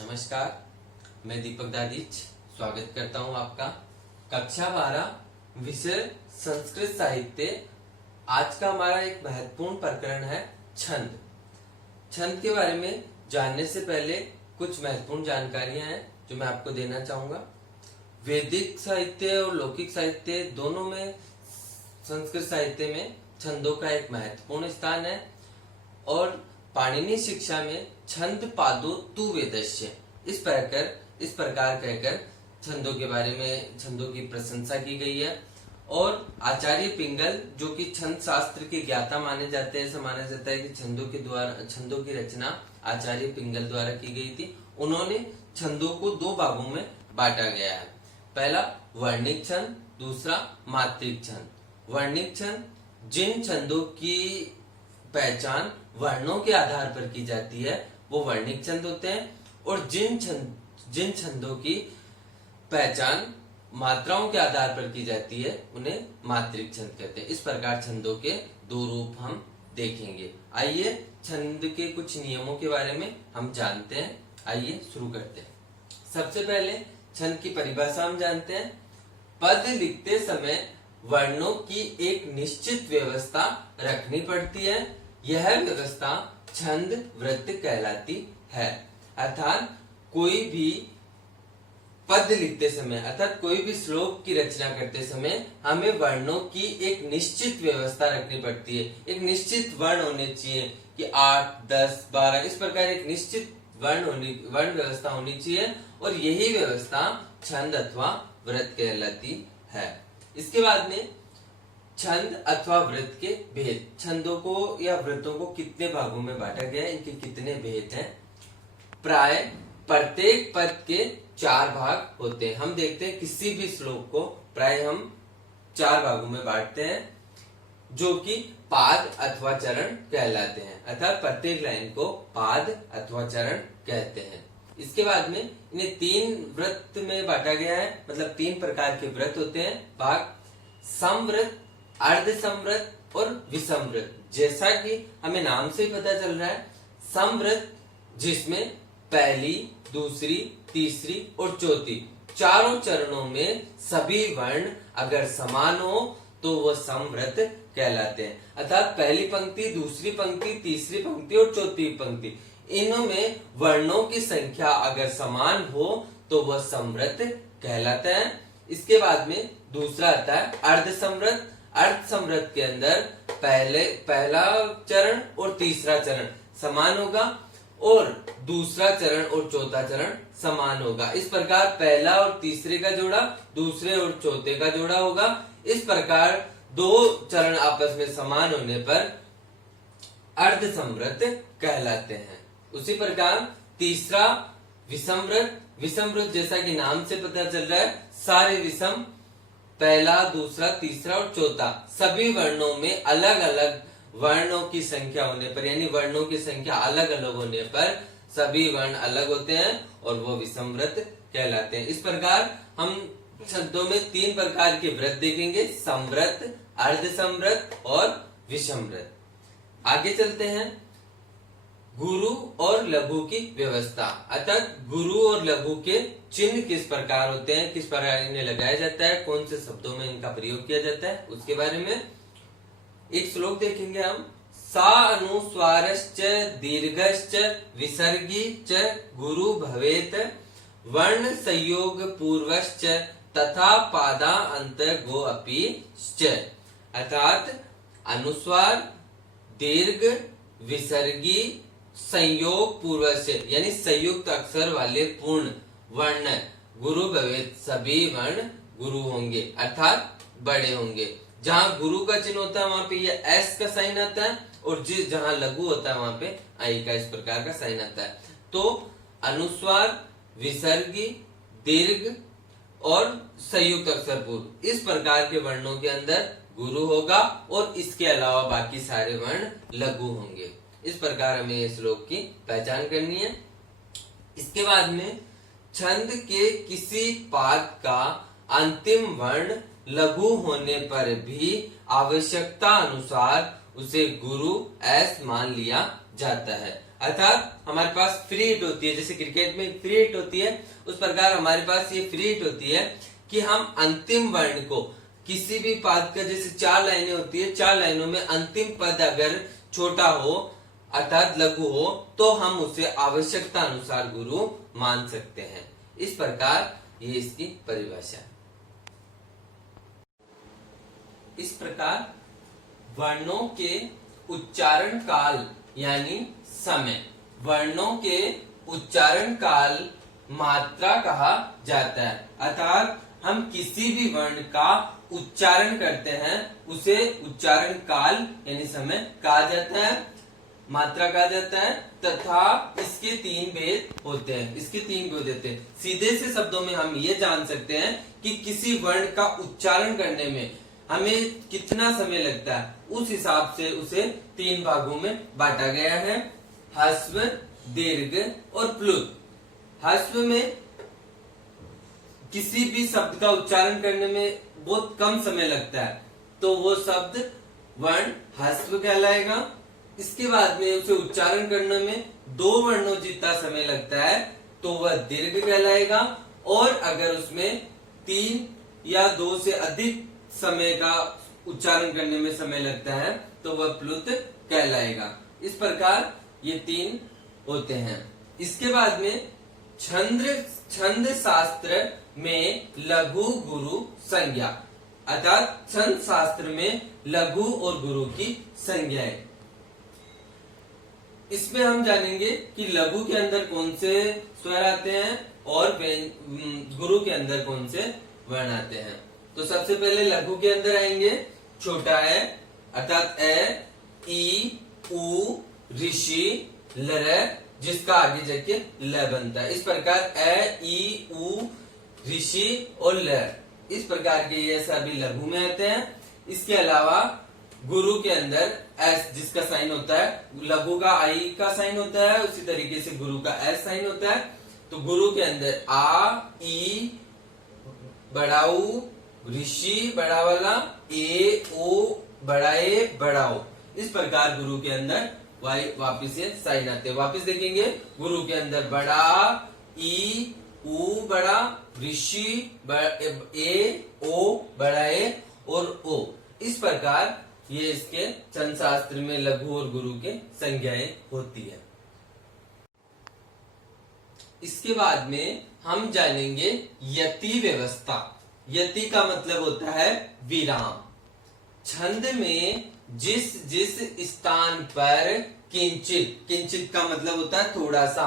नमस्कार, मैं दीपक दादीच स्वागत करता हूं आपका। कक्षा 12 विषय संस्कृत साहित्य। आज का हमारा एक महत्वपूर्ण प्रकरण है छंद। छंद के बारे में जानने से पहले कुछ महत्वपूर्ण जानकारियां हैं जो मैं आपको देना चाहूंगा। वैदिक साहित्य और लौकिक साहित्य दोनों में संस्कृत साहित्य में छंदों का एक महत्वपूर्ण स्थान है और पाणिनि शिक्षा में छंद पादो तु वेदस्य इस प्रकार कहकर छंदों के बारे में छंदों की प्रशंसा की गई है। और आचार्य पिंगल जो कि छंद शास्त्र के ज्ञाता माने जाते हैं, ऐसा माना जाता है कि छंदों की रचना आचार्य पिंगल द्वारा की गई थी। उन्होंने छंदों को दो भागों में बांटा गया है। पहला वर्णिक छंद, दूसरा मात्रिक छंद। वर्णिक छंद जिन छंदों की पहचान वर्णों के आधार पर की जाती है वो वर्णिक छंद होते हैं, और जिन छंदों की पहचान मात्राओं के आधार पर की जाती है उन्हें मात्रिक छंद कहते हैं। इस प्रकार छंदों के दो रूप हम देखेंगे। आइए छंद के कुछ नियमों के बारे में हम जानते हैं। आइए शुरू करते हैं। सबसे पहले छंद की परिभाषा हम जानते हैं। पद लिखते समय वर्णों की एक निश्चित व्यवस्था रखनी पड़ती है। यह व्यवस्था छंद वृत्त कहलाती है। अर्थात कोई भी पद लिखते समय अर्थात कोई भी श्लोक की रचना करते समय हमें वर्णों की एक निश्चित व्यवस्था रखनी पड़ती है। एक निश्चित वर्ण होने चाहिए कि 8, 10, 12 इस प्रकार एक निश्चित वर्ण व्यवस्था होनी चाहिए, और यही व्यवस्था छंद अथवा वृत्त कहलाती है। इसके बाद में छंद अथवा वृत्त के भेद। छंदों को या वृत्तों को कितने भागों में बांटा गया है, इनके कितने भेद हैं। प्राय प्रत्येक पद के 4 भाग होते हैं। हम देखते हैं किसी भी श्लोक को प्राय हम 4 भागों में बांटते हैं जो कि पाद अथवा चरण कहलाते हैं। अर्थात प्रत्येक लाइन को पाद अथवा चरण कहते हैं। इसके बाद में इन्हें 3 वृत्त में बांटा गया है, मतलब 3 प्रकार के वृत्त होते हैं। भाग समवृत्त, अर्ध समवृत्त और विषमवृत्त। जैसा कि हमें नाम से ही पता चल रहा है, समवृत्त जिसमें पहली, दूसरी, तीसरी और चौथी चारों चरणों में सभी वर्ण अगर समान हो तो वह समवृत्त कहलाते हैं। अर्थात पहली पंक्ति, दूसरी पंक्ति, तीसरी पंक्ति और चौथी पंक्ति इनमें वर्णों की संख्या अगर समान हो तो वह समवृत्त कहलाता है। इसके बाद में दूसरा आता है अर्ध समवृत्त। अर्ध समवृत्त के अंदर पहला चरण और तीसरा चरण समान होगा और दूसरा चरण और चौथा चरण समान होगा। इस प्रकार पहला और तीसरे का जोड़ा दूसरे और चौथे का जोड़ा होगा। इस प्रकार 2 चरण आपस में समान होने पर अर्ध समवृत्त कहलाते हैं। उसी प्रकार तीसरा विषमवृत्त। विषमवृत्त जैसा कि नाम से पता चल रहा है, सारे विषम पहला, दूसरा, तीसरा और चौथा सभी वर्णों में अलग अलग वर्णों की संख्या होने पर, यानी वर्णों की संख्या अलग अलग होने पर सभी वर्ण अलग होते हैं और वो विषमवृत्त कहलाते हैं। इस प्रकार हम छंदों में 3 प्रकार के वृत्त देखेंगे, समवृत्त, अर्ध समवृत्त और विषमवृत्त। आगे चलते हैं। गुरु और लघु की व्यवस्था। अर्थात गुरु और लघु के चिन्ह किस प्रकार होते हैं, किस प्रकार इन्हें लगाया जाता है, कौन से शब्दों में इनका प्रयोग किया जाता है, उसके बारे में एक श्लोक देखेंगे हम। सा अनुस्वारश्च दीर्घश्च विसर्गी च गुरु भवेत वर्ण संयोग पूर्वश्च तथा पादा अंत गो अपि च। अर्थात अनुस्वार, दीर्घ, विसर्गी, संयोग पूर्व से यानी संयुक्त अक्षर वाले पूर्ण वर्ण गुरु भवेत, सभी वर्ण गुरु होंगे अर्थात बड़े होंगे। जहां गुरु का चिन्ह होता है वहां पे ये एस का साइन आता है, और जहां लघु होता है वहां पे आई का इस प्रकार का साइन आता है। तो अनुस्वार, विसर्गी, दीर्घ और संयुक्त अक्षर पूर्व इस प्रकार के वर्णों के अंदर गुरु होगा और इसके अलावा बाकी सारे वर्ण लघु होंगे। इस प्रकार हमें इस श्लोक की पहचान करनी है। इसके बाद में छंद के किसी पाद का अंतिम वर्ण लघु होने पर भी आवश्यकता अनुसार उसे गुरु ऐस मान लिया जाता है। अर्थात हमारे पास फ्री हिट होती है, जैसे क्रिकेट में फ्री हिट होती है उस प्रकार हमारे पास ये फ्री हिट होती है कि हम अंतिम वर्ण को किसी भी पद का, जैसे 4 लाइनें होती है, 4 लाइनों में अंतिम पद अगर छोटा हो अर्थात लघु हो तो हम उसे आवश्यकता अनुसार गुरु मान सकते हैं। इस प्रकार ये इसकी परिभाषा है। इस प्रकार वर्णों के उच्चारण काल यानी समय, वर्णों के उच्चारण काल मात्रा कहा जाता है। अर्थात हम किसी भी वर्ण का उच्चारण करते हैं उसे उच्चारण काल यानी समय कहा जाता है, मात्रा कहा जाता है, तथा इसके 3 भेद होते हैं। इसके 3 भेद होते हैं। सीधे से शब्दों में हम ये जान सकते हैं कि किसी वर्ण का उच्चारण करने में हमें कितना समय लगता है, उस हिसाब से उसे 3 भागों में बांटा गया है, ह्रस्व, दीर्घ और प्लुत। ह्रस्व में किसी भी शब्द का उच्चारण करने में बहुत कम समय लगता है तो वो शब्द वर्ण ह्रस्व कहलाएगा। इसके बाद में उसे उच्चारण करने में 2 वर्णों जितना समय लगता है तो वह दीर्घ कहलाएगा, और अगर उसमें 3 या 2 से अधिक समय का उच्चारण करने में समय लगता है तो वह प्लुत कहलाएगा। इस प्रकार ये 3 होते हैं। इसके बाद में छंद शास्त्र में लघु गुरु संज्ञा, अर्थात छंद शास्त्र में लघु और गुरु की संज्ञाएं। इसमें हम जानेंगे कि लघु के अंदर कौन से स्वर आते हैं और गुरु के अंदर कौन से वर्ण आते हैं। तो सबसे पहले लघु के अंदर आएंगे छोटा है अर्थात ए, ई, उ, ऋषि, लर, जिसका आगे जाके ल बनता है। इस प्रकार ए, ई, उ, ऋषि और ल, इस प्रकार के ये सभी लघु में आते हैं। इसके अलावा गुरु के अंदर एस, जिसका साइन होता है, लघु का आई का साइन होता है, उसी तरीके से गुरु का एस साइन होता है। तो गुरु के अंदर आ, ई, बड़ा उ, ऋषि बड़ा वाला, ए, ओ, बड़ा ए, बड़ा ओ। इस प्रकार गुरु के अंदर वापिस से साइन आते हैं। वापिस देखेंगे गुरु के अंदर बड़ा, ई, उ बड़ा, ऋषि ए, ओ बड़ा ए और ओ। इस प्रकार ये इसके छंद शास्त्र में लघु और गुरु के संज्ञाएं होती है। इसके बाद में हम जानेंगे यति व्यवस्था। यति का मतलब होता है विराम। छंद में जिस जिस स्थान पर किंचित, किंचित का मतलब होता है थोड़ा सा,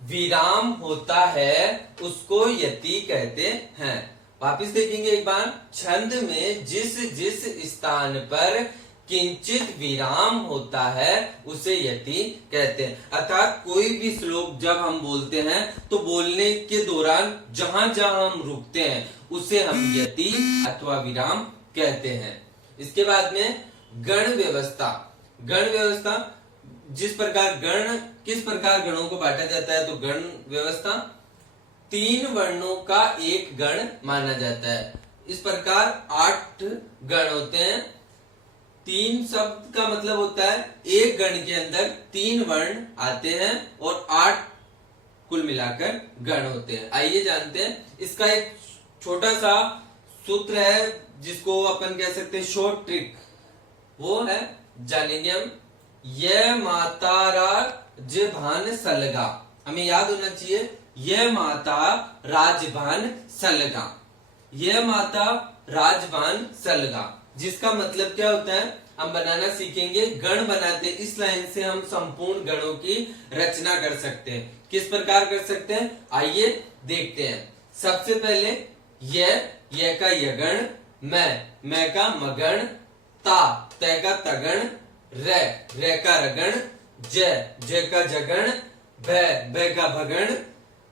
विराम होता है उसको यति कहते हैं। वापिस देखेंगे एक बार, छंद में जिस जिस स्थान पर किंचित विराम होता है उसे यति कहते हैं। अर्थात कोई भी श्लोक जब हम बोलते हैं तो बोलने के दौरान जहां जहां हम रुकते हैं उसे हम यति अथवा विराम कहते हैं। इसके बाद में गण व्यवस्था। गण व्यवस्था, जिस प्रकार गण, किस प्रकार गणों को बांटा जाता है, तो गण व्यवस्था 3 वर्णों का एक गण माना जाता है। इस प्रकार 8 गण होते हैं। 3 शब्द का मतलब होता है एक गण के अंदर 3 वर्ण आते हैं और 8 कुल मिलाकर गण होते हैं। आइए जानते हैं। इसका एक छोटा सा सूत्र है जिसको अपन कह सकते हैं शॉर्ट ट्रिक, वो है जानेंगे हम। ये माता राजभान सलगा, हमें याद होना चाहिए, यह माता राजभान सलगा, यह माता राजभान सलगा, जिसका मतलब क्या होता है हम बनाना सीखेंगे। गण बनाते, इस लाइन से हम संपूर्ण गणों की रचना कर सकते हैं। किस प्रकार कर सकते हैं आइए देखते हैं। सबसे पहले यह का यगण, मैं का मगण, ता तय का तगण, रे का रगण, जय का जगण, भय का भगण,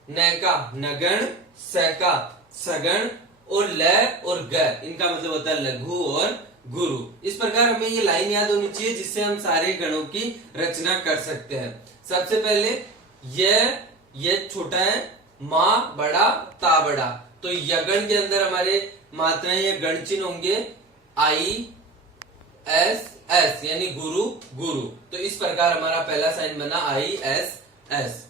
न का नगण, स का सगण और ल और ग, इनका मतलब होता है लघु और गुरु। इस प्रकार हमें ये लाइन याद होनी चाहिए जिससे हम सारे गणों की रचना कर सकते हैं। सबसे पहले ये छोटा है, माँ बड़ा, ता बड़ा, तो यगण के अंदर हमारे मात्राएं या गण चिन्ह होंगे आई, एस एस यानी गुरु गुरु। तो इस प्रकार हमारा पहला साइन बना आई एस एस।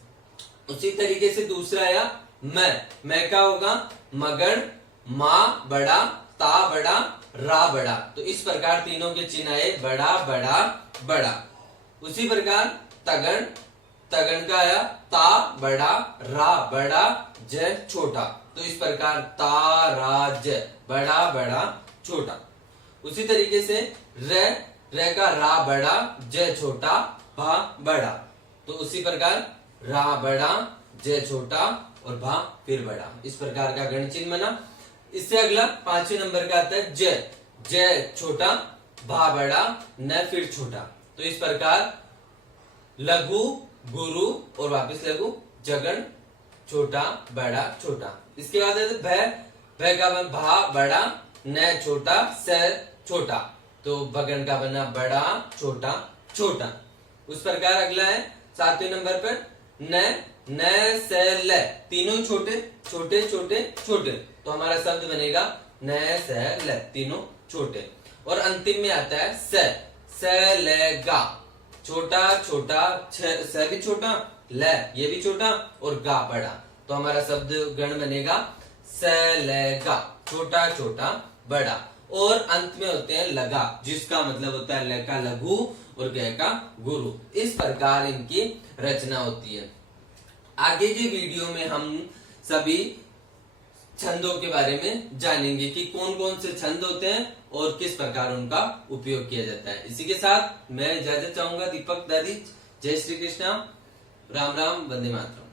उसी तरीके से दूसरा आया मैं का होगा मगन, मा बड़ा, ता बड़ा, रा बड़ा। तो इस प्रकार तीनों के चिन्ह आए बड़ा बड़ा बड़ा। उसी प्रकार तगन, तगन का आया ता बड़ा, रा बड़ा, ज छोटा। तो इस प्रकार ता रा ज बड़ा बड़ा छोटा। उसी तरीके से रे का रा बड़ा, ज छोटा, भा बड़ा। तो उसी प्रकार रा बड़ा, ज छोटा और भा फिर बड़ा। इस प्रकार का गण चिन्ह बना। इससे अगला 5वें नंबर का आता है ज छोटा, भा बड़ा, न फिर छोटा। तो इस प्रकार लघु गुरु और वापस लघु, जगन छोटा बड़ा छोटा। इसके बाद भय का बन भा बड़ा, न छोटा, स छोटा। तो भगन का बना बड़ा छोटा छोटा। उस प्रकार अगला है 7वें नंबर पर न से ल, तीनों छोटे छोटे छोटे छोटे। तो हमारा शब्द बनेगा न से ल, तीनों छोटे। और अंतिम में आता है स ल गा, छोटा छोटा, स भी छोटा, ल ये भी छोटा और गा बड़ा। तो हमारा शब्द गण बनेगा स ल गा, छोटा छोटा बड़ा। और अंत में होते हैं लगा, जिसका मतलब होता है ल का लघु और ग का गुरु। इस प्रकार इनकी रचना होती है। आगे के वीडियो में हम सभी छंदों के बारे में जानेंगे कि कौन कौन से छंद होते हैं और किस प्रकार उनका उपयोग किया जाता है। इसी के साथ मैं इजाजत चाहूंगा। दीपक दादी, जय श्री कृष्णा, राम राम, वंदे मातरम।